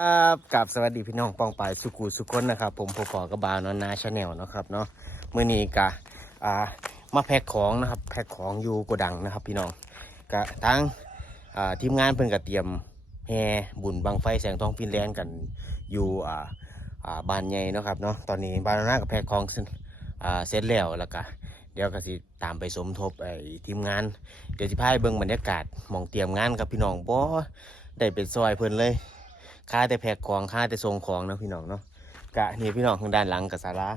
ครับกับสวัสดีพี่น้องปองปายสุกูสุคนนะครับ ผมพอพอกับบาวนอนนาชาแนลนะครับเนาะมื่อนี้กะอ่ามาแพ็คของนะครับแพ็คของอยู่โกดังนะครับ พี่น้องกะทั้งอ่าทีมงานเพิ่นกะเตรียมแห่บุญบังไฟแสงทองฟินแลนด์กันอยู่อ่าอ่าบ้านใหญ่นะครับเนาะตอนนี้บาวนอนนากับแพ็คของเสร็จอ่าเสร็จแล้วแล้วก็เดี๋ยวก็สิตามไปสมทบไอ้ทีมงาน เดี๋ยวสิพาไปเบิ่งบรรยากาศมองเตรียมงานครับพี่น้องบ่ได้เป็นซอยเพิ่นเลย ค่าแต่แพ็กของค่าแต่ส่งของนะพี่น้องเนาะกะนี่พี่น้องทางด้านหลังกับศาลา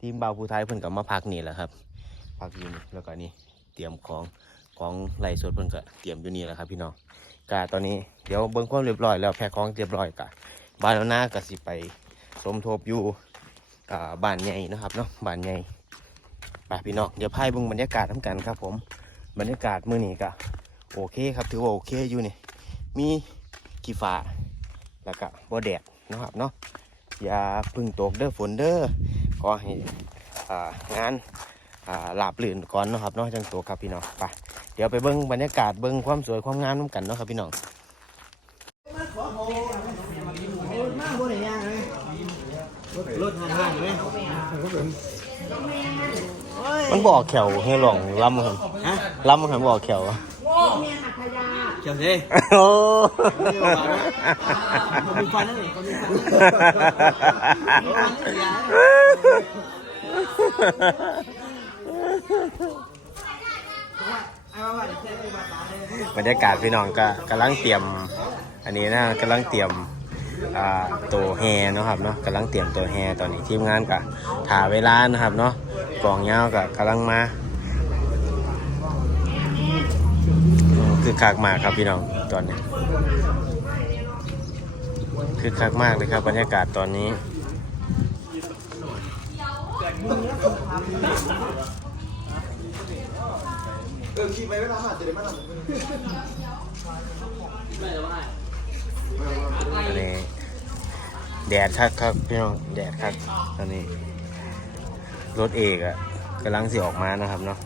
ทีมบ่าวผู้ไทยเพิ่นกับมาพักนี่แหละครับพักอยู่นี่แล้วก็นี่เตรียมของของไหลสดเพิ่นก็เตรียมอยู่นี่แหละครับ พี่น้องกะตอนนี้เดี๋ยวเบิ่งความเรียบร้อยแล้วแพ็กของเรียบร้อยกะบ้านหน้าก็สิไปสมทบอยู่บ้านใหญ่นะครับเนาะบ้านใหญ่ไปพี่น้องเดี๋ยวพายเบิ่งบรรยากาศทำกันครับ ผมบรรยากาศมื้อนี้ก็โอเคครับถือว่าโอเคอยู่นี่มีกี่ฟ้า แล้วก็บ่แดดนะครับเนาะอย่าพึ่งตกเด้อฝนเด้อขอให้งานหลาบลื่นก่อนนะครับเนาะจังตัวครับพี่น้องไปเดี๋ยวไปเบิ้งบรรยากาศเบิ้งความสวยความงามน้ำกันเนาะครับพี่น้องมันบอกแขวให้หลองล้ำครับฮะล้ำครับบอกแขว เจ้าสิโอ้เขามีฟันนั่นเองเขามีฟันบรรยากาศพี่น้องก็กำลังเตรียม อันนี้นะกำลังเตรียมอ่าตัวแฮเนาะครับเนาะกำลังเตรียมตัวแฮตอนนี้ทีมงานก็ถ่าเวลานะครับเนาะกองยาวก็กำลังมาอืม คือคักมากครับพี่น้องตอนนี้คือคักมากเลยครับบรรยากาศตอนนี้เอันนี้แดดคักครับพี่น้องแดดคักตอนนี้ รถเอกอะกำลังสิออกมานะครับเนาะ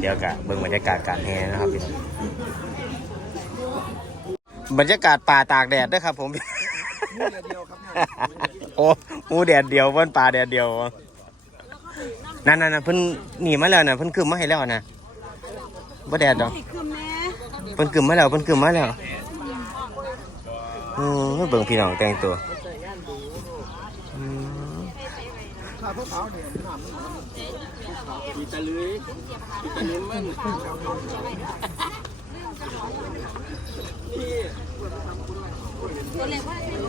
เดี๋ยวกะเบิ่งบรรยากาศการแฮนะครับพี่น้องบรรยากาศป่าตากแดดด้วยครับ ผมโอ้หมูแดดเดียวเพิ่นป่าแดดเดียวนั่นนั่นน่ะเพิ่นหนีมาแล้วน่ะเพิ่นคืมมาให้แล้วน่ะบ่แดดดอกคือแม่เพิ่นกึมมาแล้วเพิ่นกึมมาแล้วอือเบิ่งพี่น้องแต่งตัว อืมปีตะลุยปีตะลุยมึงตัวเล็กว่าเป็น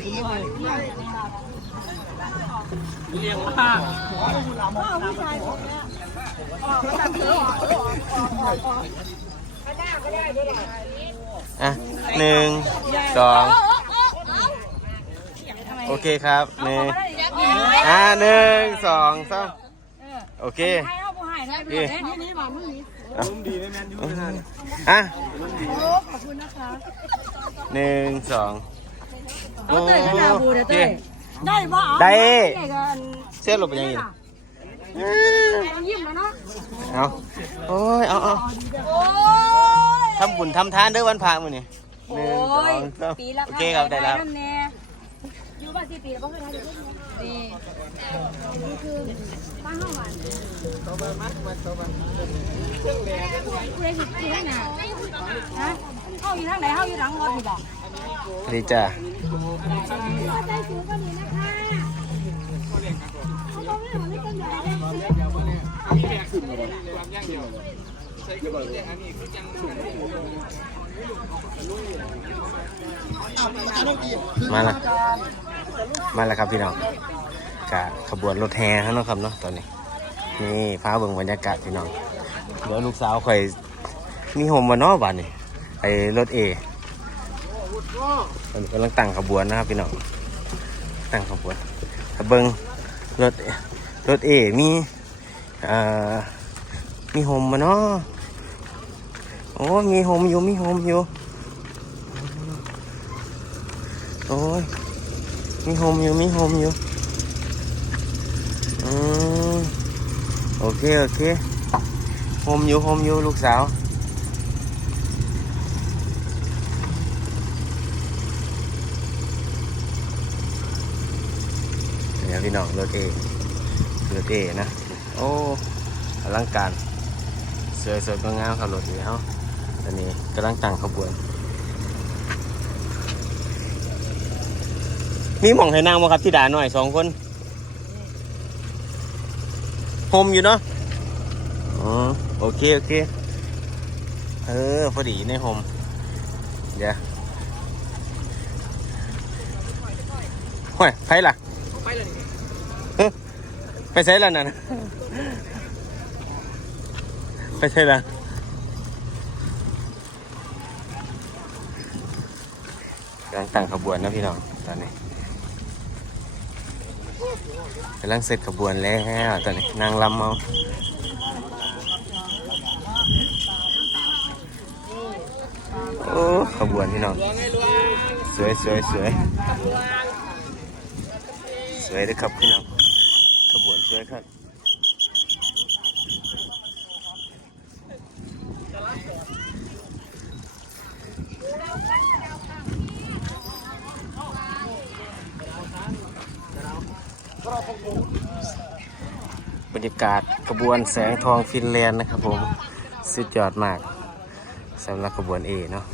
ผีหรือ เปล่ามันออกมาแบบโทรศัพท์บ่ครับผมโทรศัพท์บ่ฮะเรียกว่าอะหนึ่งสองโอเคครับหนึ่งอะหนึ่งสองสามโอเคให้เอาผู้ให้ได้ไปเลยนี่นี่มามึงนี่ลุงดีไหมแมนยูนานอะขอบคุณนะคะหนึ่งสองเอาเต้ยขนาบูเด้อเต้ย ได้บ่เอาได้กันเสื้อหลบไปยังไงยิ้มแล้วเนาะเอาโอ้ยเอาเอาโอ้ยทำบุญทำทานเด้วยวันพระมื้อนี้หโอ้นึ่งสอยงสามปีละโอเคครับได้แล้วแน่อยู่บ้านสี่ปีแล้วบ่เคยทำนี่นี่คือบ้านห้องหวานตัวบ้านมัดตัวบ้านตัวบ้านผู้ใดสิอยู่ทางไหนฮะเฮาอยู่ทางไหนเฮาอยู่หลังรถนี่บ่ดีจ้ะใจ สูงกว่านี้นะคะเขาบอกว่าไม่ต้องใหญ่มาละมาแล้วครับพี่น้องกะขบวนรถแห่ครับนาะครับเนาะตอนนี้ นี่พาเบิ่งบรรยากาศพี่น้องเดี๋ยวลูกสาวข่อยมีโฮมมาเนาะบ้านนี่ไอ้รถเอมันกำลังตั้งขบวนนะครับพี่น้อง ตั้งขบวนถ้าเบิงรถรถเอมีอ่ามีโฮมมาเนาะโอ้มีโฮมอยู่มีโฮมอยู่โอ้ยมีโฮมอยู่มีโฮมอยู่อืมโอเคโอเคโฮมอยู่โฮมอยู่ลูกสาว เดี๋ยพี่น้องรถเอรถเอนะ โอ้อลังการสวยสวยงามครับรถเอเขาตอนนี้กำลังตั้งขบวน มีหม่องให้นั่งบ่ครับที่ด่าหน่อยสองคนโฮมอยู่เนาะอ๋อโอเค โอเค เออพอดีในโฮมเดี๋ยวห้ยใครล่ะ ไปใช้แล้วนั่นน่ะไปใช้แล้วกำลังตั้งขบวนนะพี่น้องตอนนี้กำลังเสร็จขบวนแล้วตอนนี้นางลำเอาโอ้ขบวนพี่น้องลวงไงลวงสวยสวยสวยสวยเลยครับพี่น้อง ขบวนสวยครับบรรยากาศขบวนแสงทองฟินแลนด์นะครับผมสุดยอดมากสำหรับขบวนเอเนาะ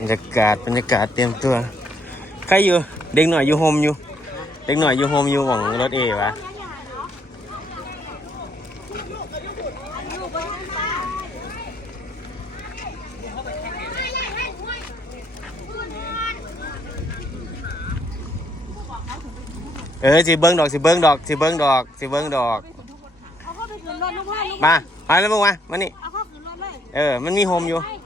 บรรยากาศบรรยากาศเตรียมตัวใครอยู่ เด็กหน่อยอยู่โฮมอยู่ เด็กหน่อยอยู่โฮมอยู่ของรถเอวะเออสิเบิ้งดอกสิเบิ้งดอกสิเบิ้งดอกสิเบิ้งดอกเอาเข้าไปขึ้นรถลูกพ่อลูกมามาแล้วมึงมามานี่เอาเข้าขึ้นรถเลยเออมันมีโฮมอยู่ไป